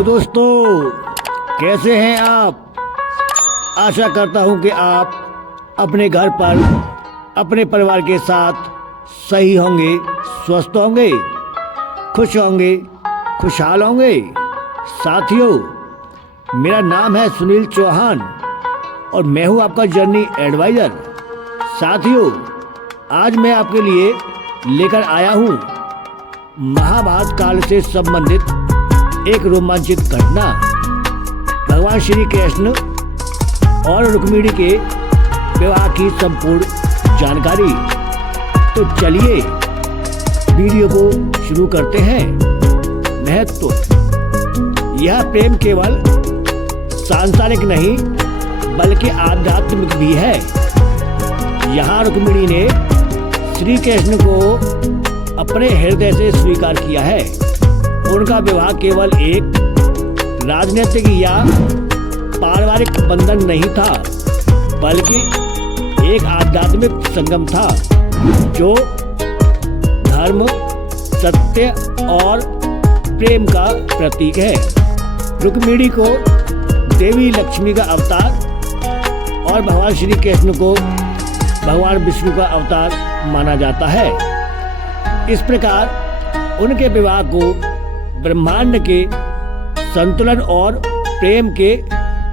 तो दोस्तों, कैसे हैं आप? आशा करता हूं कि आप अपने घर पर अपने परिवार के साथ सही होंगे, स्वस्थ होंगे, खुश होंगे, खुशहाल होंगे। साथियों, मेरा नाम है सुनील चौहान और मैं हूं आपका जर्नी एडवाइज़र। साथियों, आज मैं आपके लिए लेकर आया हूं महाभारत काल से संबंधित एक रोमांचित घटना। भगवान श्री कृष्ण और रुक्मिणी के विवाह की संपूर्ण जानकारी। तो चलिए वीडियो को शुरू करते हैं। महत्व: यह प्रेम केवल सांसारिक नहीं बल्कि आध्यात्मिक भी है। यहाँ रुक्मिणी ने श्री कृष्ण को अपने हृदय से स्वीकार किया है। उनका विवाह केवल एक राजनीतिक या पारिवारिक बंधन नहीं था, बल्कि एक आध्यात्मिक संगम था जो धर्म, सत्य और प्रेम का प्रतीक है। रुक्मिणी को देवी लक्ष्मी का अवतार और भगवान श्री कृष्ण को भगवान विष्णु का अवतार माना जाता है। इस प्रकार उनके विवाह को ब्रह्मांड के संतुलन और प्रेम के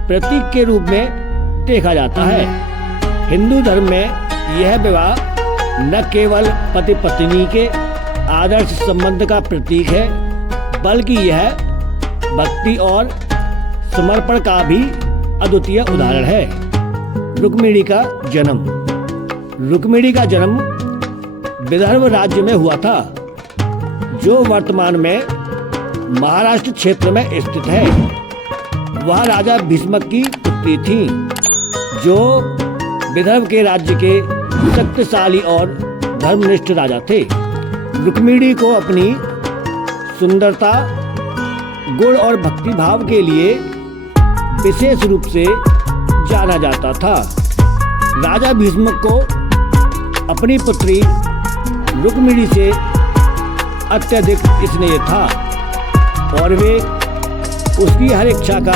प्रतीक के रूप में देखा जाता है। हिंदू धर्म में यह विवाह न केवल पति पत्नी के आदर्श संबंध का प्रतीक है, बल्कि यह भक्ति और समर्पण का भी अद्वितीय उदाहरण है। रुक्मिणी का जन्म। रुक्मिणी का जन्म विदर्भ राज्य में हुआ था, जो वर्तमान में महाराष्ट्र क्षेत्र में स्थित है। वह राजा भीष्मक की पुत्री थी, जो विदर्भ के राज्य के शक्तिशाली और धर्मनिष्ठ राजा थे। रुक्मिणी को अपनी सुंदरता, गुण और भक्ति भाव के लिए विशेष रूप से जाना जाता था। राजा भीष्मक को अपनी पुत्री रुक्मिणी से अत्यधिक स्नेह था और वे उसकी हर इच्छा का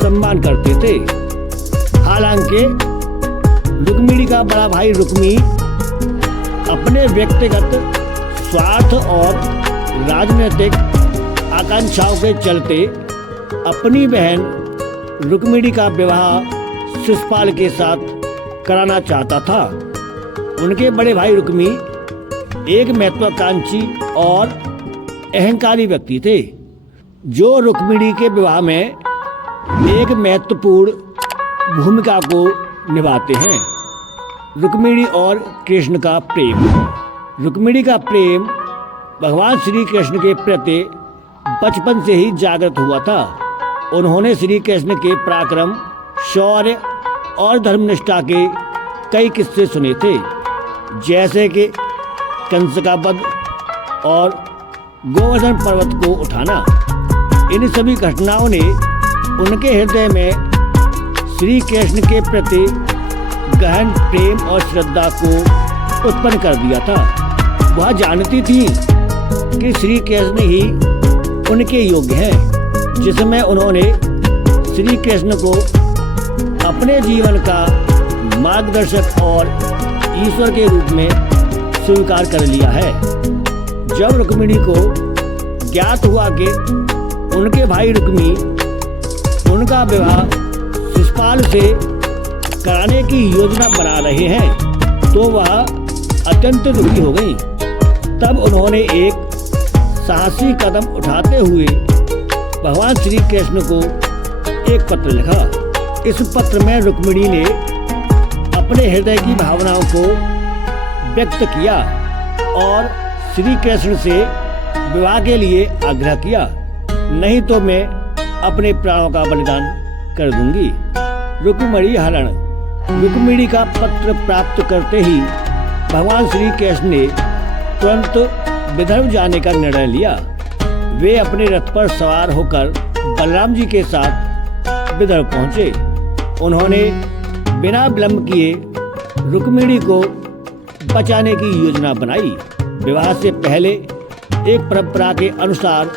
सम्मान करते थे। हालांकि रुक्मिणी का बड़ा भाई रुक्मी अपने व्यक्तिगत स्वार्थ और राजनीतिक आकांक्षाओं के चलते अपनी बहन रुक्मिणी का विवाह शिशुपाल के साथ कराना चाहता था। उनके बड़े भाई रुक्मी एक महत्वाकांक्षी और अहंकारी व्यक्ति थे, जो रुक्मिणी के विवाह में एक महत्वपूर्ण भूमिका को निभाते हैं। रुक्मिणी और कृष्ण का प्रेम। रुक्मिणी का प्रेम भगवान श्री कृष्ण के प्रति बचपन से ही जागृत हुआ था। उन्होंने श्री कृष्ण के पराक्रम, शौर्य और धर्मनिष्ठा के कई किस्से सुने थे, जैसे कि कंस का वध और गोवर्धन पर्वत को उठाना। इन सभी घटनाओं ने उनके हृदय में श्री कृष्ण के प्रति गहन प्रेम और श्रद्धा को उत्पन्न कर दिया था। वह जानती थी कि श्री कृष्ण ही उनके योग्य हैं, जिसमें उन्होंने श्री कृष्ण को अपने जीवन का मार्गदर्शक और ईश्वर के रूप में स्वीकार कर लिया है। जब रुक्मिणी को ज्ञात हुआ कि उनके भाई रुक्मी उनका विवाह शिशुपाल से कराने की योजना बना रहे हैं, तो वह अत्यंत दुखी हो गई। तब उन्होंने एक साहसी कदम उठाते हुए भगवान श्री कृष्ण को एक पत्र लिखा। इस पत्र में रुक्मिणी ने अपने हृदय की भावनाओं को व्यक्त किया और श्री कृष्ण से विवाह के लिए आग्रह किया, नहीं तो मैं अपने प्राणों का बलिदान कर दूंगी। रुक्मिणी हरण। रुक्मिणी का पत्र प्राप्त करते ही भगवान श्री कृष्ण ने तुरंत विदर्भ जाने का निर्णय लिया। वे अपने रथ पर सवार होकर बलराम जी के साथ विदर्भ पहुंचे। उन्होंने बिना विलंब किए रुक्मिणी को बचाने की योजना बनाई। विवाह से पहले एक परंपरा के अनुसार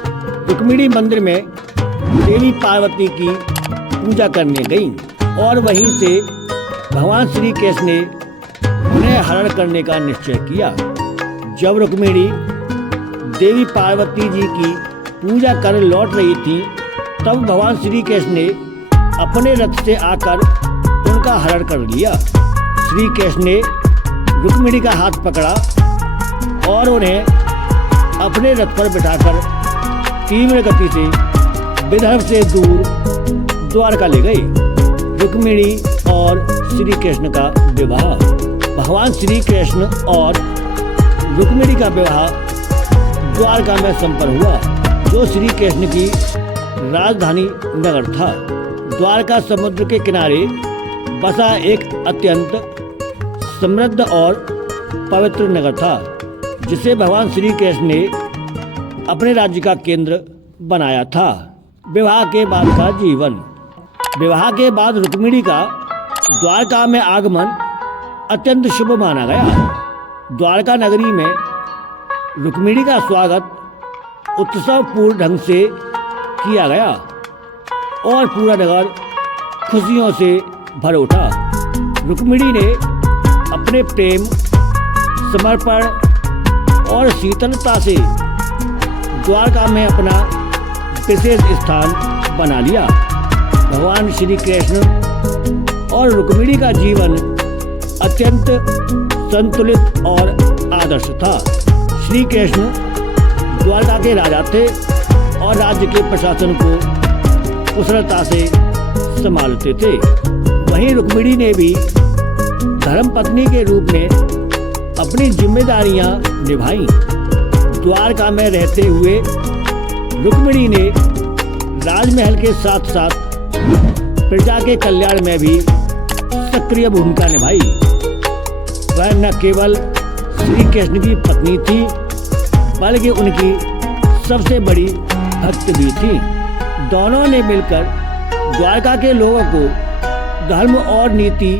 रुक्मिणी मंदिर में देवी पार्वती की पूजा करने गईं और वहीं से भगवान श्री कृष्ण ने उन्हें हरण करने का निश्चय किया। जब रुक्मिणी देवी पार्वती जी की पूजा कर लौट रही थी, तब भगवान श्री कृष्ण ने अपने रथ से आकर उनका हरण कर लिया। श्री कृष्ण ने रुक्मिणी का हाथ पकड़ा और उन्हें अपने रथ पर बिठाकर तीव्र गति से विदर्भ से दूर द्वारका ले गए। रुक्मिणी और श्री कृष्ण का विवाह। भगवान श्री कृष्ण और रुक्मिणी का विवाह द्वारका में संपन्न हुआ, जो श्री कृष्ण की राजधानी नगर था। द्वारका समुद्र के किनारे बसा एक अत्यंत समृद्ध और पवित्र नगर था, जिसे भगवान श्री कृष्ण ने अपने राज्य का केंद्र बनाया था। विवाह के बाद का जीवन। विवाह के बाद रुक्मिणी का द्वारका में आगमन अत्यंत शुभ माना गया। द्वारका नगरी में रुक्मिणी का स्वागत उत्सवपूर्ण ढंग से किया गया और पूरा नगर खुशियों से भर उठा। रुक्मिणी ने अपने प्रेम, समर्पण और शीतलता से द्वारका में अपना विशेष स्थान बना लिया। भगवान श्री कृष्ण और रुक्मिणी का जीवन अत्यंत संतुलित और आदर्श था। श्री कृष्ण द्वारका के राजा थे और राज्य के प्रशासन को कुशलता से संभालते थे। वहीं रुक्मिणी ने भी धर्मपत्नी के रूप में अपनी जिम्मेदारियां निभाई। द्वारका में रहते हुए रुक्मिणी ने राजमहल के साथ साथ प्रजा के कल्याण में भी सक्रिय भूमिका निभाई। वह न केवल श्री कृष्ण की पत्नी थी, बल्कि उनकी सबसे बड़ी भक्त भी थी। दोनों ने मिलकर द्वारका के लोगों को धर्म और नीति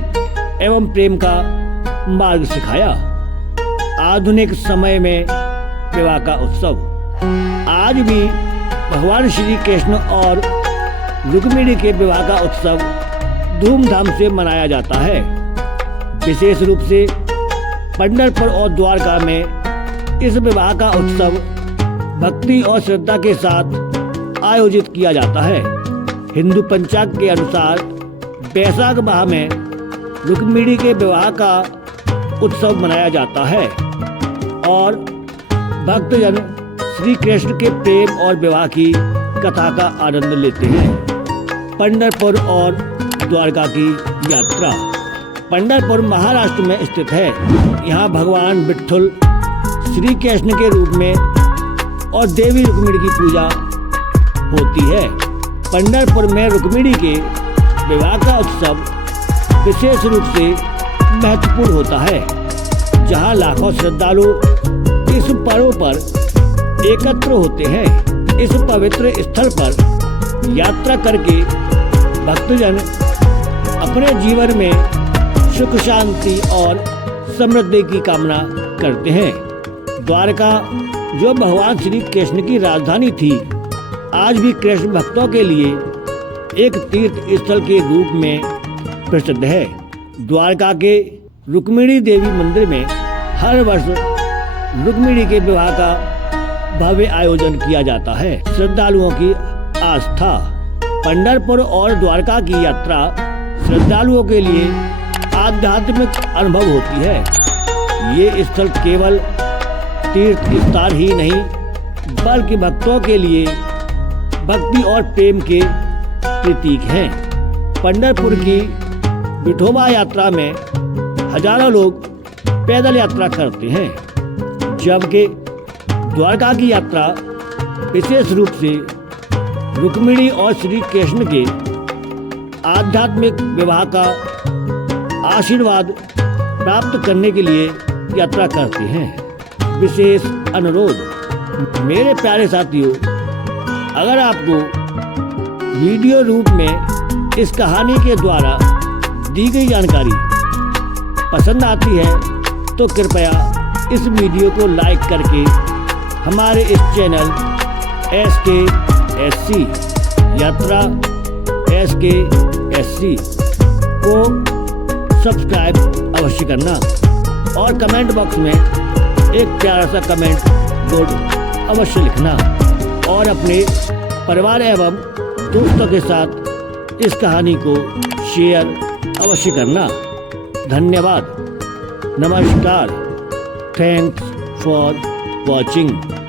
एवं प्रेम का मार्ग सिखाया। आधुनिक समय में विवाह का उत्सव। आज भी भगवान श्री कृष्ण और रुक्मिणी के विवाह का उत्सव धूमधाम से मनाया जाता है। विशेष रूप से पंढरपुर और द्वारका में इस विवाह का उत्सव भक्ति और श्रद्धा के साथ आयोजित किया जाता है। हिंदू पंचांग के अनुसार वैशाख माह में रुक्मिणी के विवाह का उत्सव मनाया जाता है और भक्तजन श्री कृष्ण के प्रेम और विवाह की कथा का आनंद लेते हैं। पंढरपुर और द्वारका की यात्रा। पंढरपुर महाराष्ट्र में स्थित है। यहाँ भगवान विठ्ठल श्री कृष्ण के रूप में और देवी रुक्मिणी की पूजा होती है। पंढरपुर में रुक्मिणी के विवाह का उत्सव विशेष रूप से महत्वपूर्ण होता है, जहाँ लाखों श्रद्धालु इस पर्व पर एकत्र होते हैं। इस पवित्र स्थल पर यात्रा करके भक्तजन अपने जीवन में सुख, शांति और समृद्धि की कामना करते हैं। द्वारका, जो भगवान श्री कृष्ण की राजधानी थी, आज भी कृष्ण भक्तों के लिए एक तीर्थ स्थल के रूप में प्रसिद्ध है। द्वारका के रुक्मिणी देवी मंदिर में हर वर्ष रुक्मिणी के विवाह का भव्य आयोजन किया जाता है। श्रद्धालुओं की आस्था। पंढरपुर और द्वारका की यात्रा श्रद्धालुओं के लिए आध्यात्मिक अनुभव होती है। ये स्थल केवल तीर्थ स्थान ही नहीं, बल्कि भक्तों के लिए भक्ति और प्रेम के प्रतीक हैं। पंढरपुर की विठोबा यात्रा में हजारों लोग पैदल यात्रा करते हैं, जबकि द्वारका की यात्रा विशेष रूप से रुक्मिणी और श्री कृष्ण के आध्यात्मिक विवाह का आशीर्वाद प्राप्त करने के लिए यात्रा करते हैं। विशेष अनुरोध। मेरे प्यारे साथियों, अगर आपको वीडियो रूप में इस कहानी के द्वारा दी गई जानकारी पसंद आती है, तो कृपया इस वीडियो को लाइक करके हमारे इस चैनल SKSC यात्रा SKSC को सब्सक्राइब अवश्य करना और कमेंट बॉक्स में एक प्यारा सा कमेंट गुड अवश्य लिखना और अपने परिवार एवं दोस्तों के साथ इस कहानी को शेयर अवश्य करना। धन्यवाद। नमस्कार। Thanks for watching.